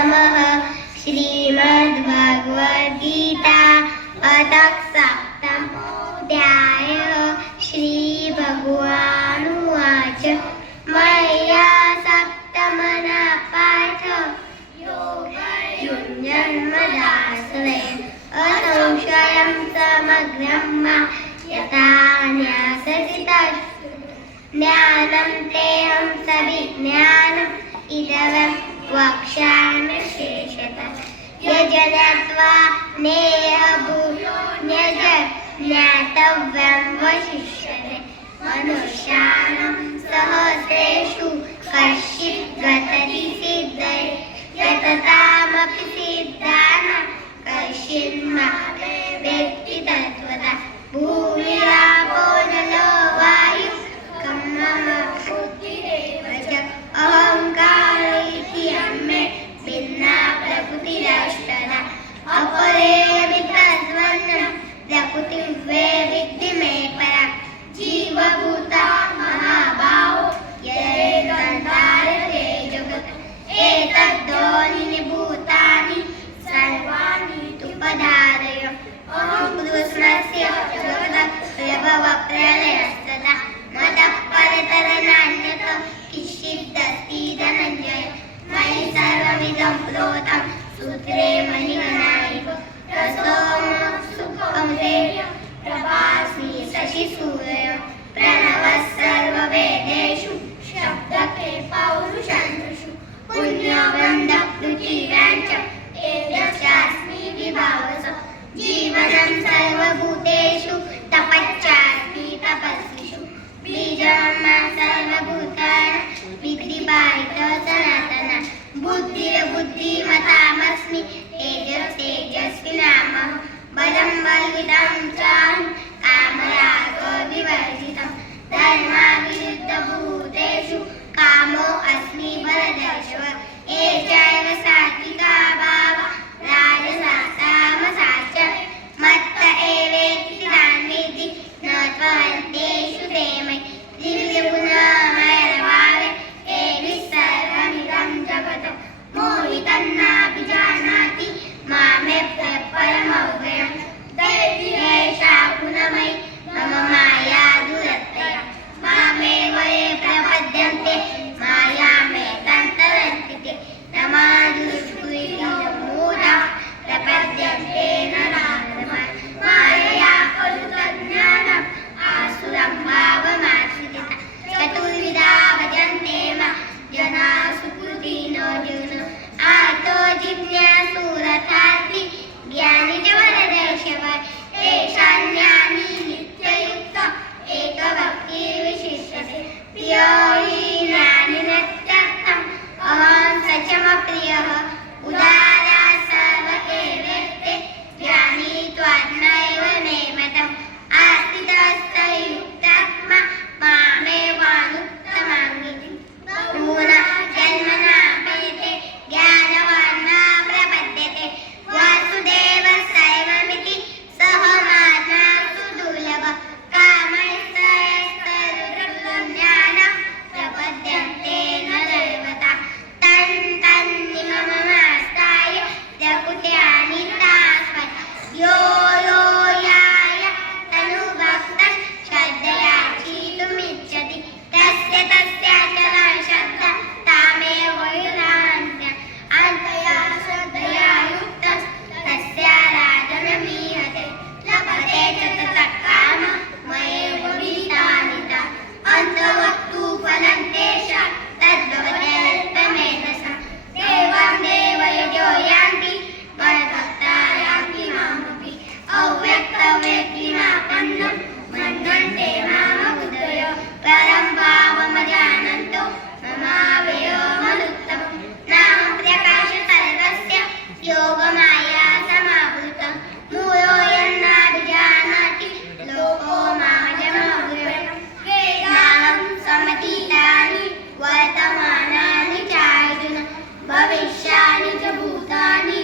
नमः। श्रीमद्भगवद्गीता अथ सप्तमोऽध्यायः। श्रीभगवानुवाच मया सप्तमना पार्थ योगयुञ्जन्मदाश्रयेण असंशयं समग्रं मा यथा न्याससि ज्ञानं तेऽहं सविज्ञानम् इदं वक्ष्यामि शेषतः। यज्ञात्वा नेह भूयो ज्ञातव्यं वशिष्यते। मनुष्याणां सहस्रेषु कश्चित् गतति सिद्धये यततामपि सिद्धानां कश्चिन् वेत्ति तत्त्वतः। भूमि आपो नलो वायुः मम बुद्धिरेव च अहंकार इति मे भिन्ना प्रकृतिरष्टधा। अपरेमितद्वन्द्वं प्रकृतिर्वे विद्धि मे परां। जीवभूता महाबाहो येतद्धारते जगत् एतद्योनीनि भूतानि सर्वाणि तुपधारय। अहं कृष्णस्य जगतः प्रभवप्रलयस्तथा मतः परतरनान्यत् किञ्चिदस्ति धनञ्जय। मयि सर्वमिदं प्रोतं सूत्रे मणिगणा इव। रसोऽहं कौन्तेय प्रभास्मि शशिसूर्यः। प्रणवः सर्ववेदेषु शब्दके पौरुषान्तषु। पुण्यवन्दपृथिव्यां च तेजस्यास्मि विभावसः। जीवनं सर्वभूतेषु तपश्चास्मि तपस्विषु। बीजं सर्वभूतानां विधिबाहितः सनातनः। बुद्धिर्बुद्धिमतामस्मि तेजस्तेजस्विनामहं। बलं बलविदं चाहं कामरागविवर्जितं। धर्मविरुद्धभूतेषु कामोऽस्मि भरतर्षभ। एषैव सात्विका भावः राजसास्तामसाश्च। मत्त एवेति तान् विद्धि न त्वन्तेषु ते मयि। त्रिविधगुणमयर्भावे एभिः सर्वमिदं जगत्। मोहितं नाभिजानाति मामेव परमव्ययम्। दैवी एषा गुणमयी मम माया दुरत्यया। मामेव ये प्रपद्यन्ते मायामेतां तरन्ति ते। न मां प्रपद्यन्ते नराधमाः। मायया खलु तज्ज्ञानम् आसुरं भावमाश्रिताः। चतुर्विधा भजन्ते मां जनाः सुकृतिनोऽर्जुन। आर्तो जिज्ञासुरथार्थी ज्ञानी च वरदर्शभ। एषा ज्ञानी नित्ययुक्तः एकभक्तिर्विशिष्यते। प्रियो हि ज्ञानिनत्यर्थम् अहं स च मत्प्रियः। उदारः सर्व एवेत्ते ज्ञानी त्वात्मैव मे मतम्। आस्थितः स युक्तात्मा मामेवानुत्तमाङ्गिति। नूनं जन्मना पयते ज्ञानवान् न प्रपद्यते। वासुदेवः सर्वमिति सः मात्मा सुदुर्लभः। कामैस्तैस्तरुद्रं ज्ञानं प्रपद्यन्ते न दैवता। तन्निमममास्ताय प्रकृत्यानि तास्मै। यो यो याय तनुभक्तः श्रद्धयार्चितुमिच्छति तस्य तस्याचलं श्रद्धा तामेव युनान्ति। अन्तया श्रद्धया युक्तः तस्याराधनमीहते। लभते च ततः कामः मयैव विहितानिता। अन्तवत्तु फलं तेषां तद्भवत्यल्पमेधसाम्। देवं देवयजो यान्ति मद्भक्ता यान्ति मामपि। अव्यक्तव्यक्तिमापन्नं मन्यन्ते मामबुद्धयो। परं भावमजानन्तो ममावयो मदुत्तमम्। नाम प्रकाश सर्वस्य योगमाया समावृतम्। मूढोऽयं नाभिजानाति लोको मामजमव्ययम्। वेदाहं समतीतानि वर्तमानानि चार्जुन। भविष्यानि च भूतानि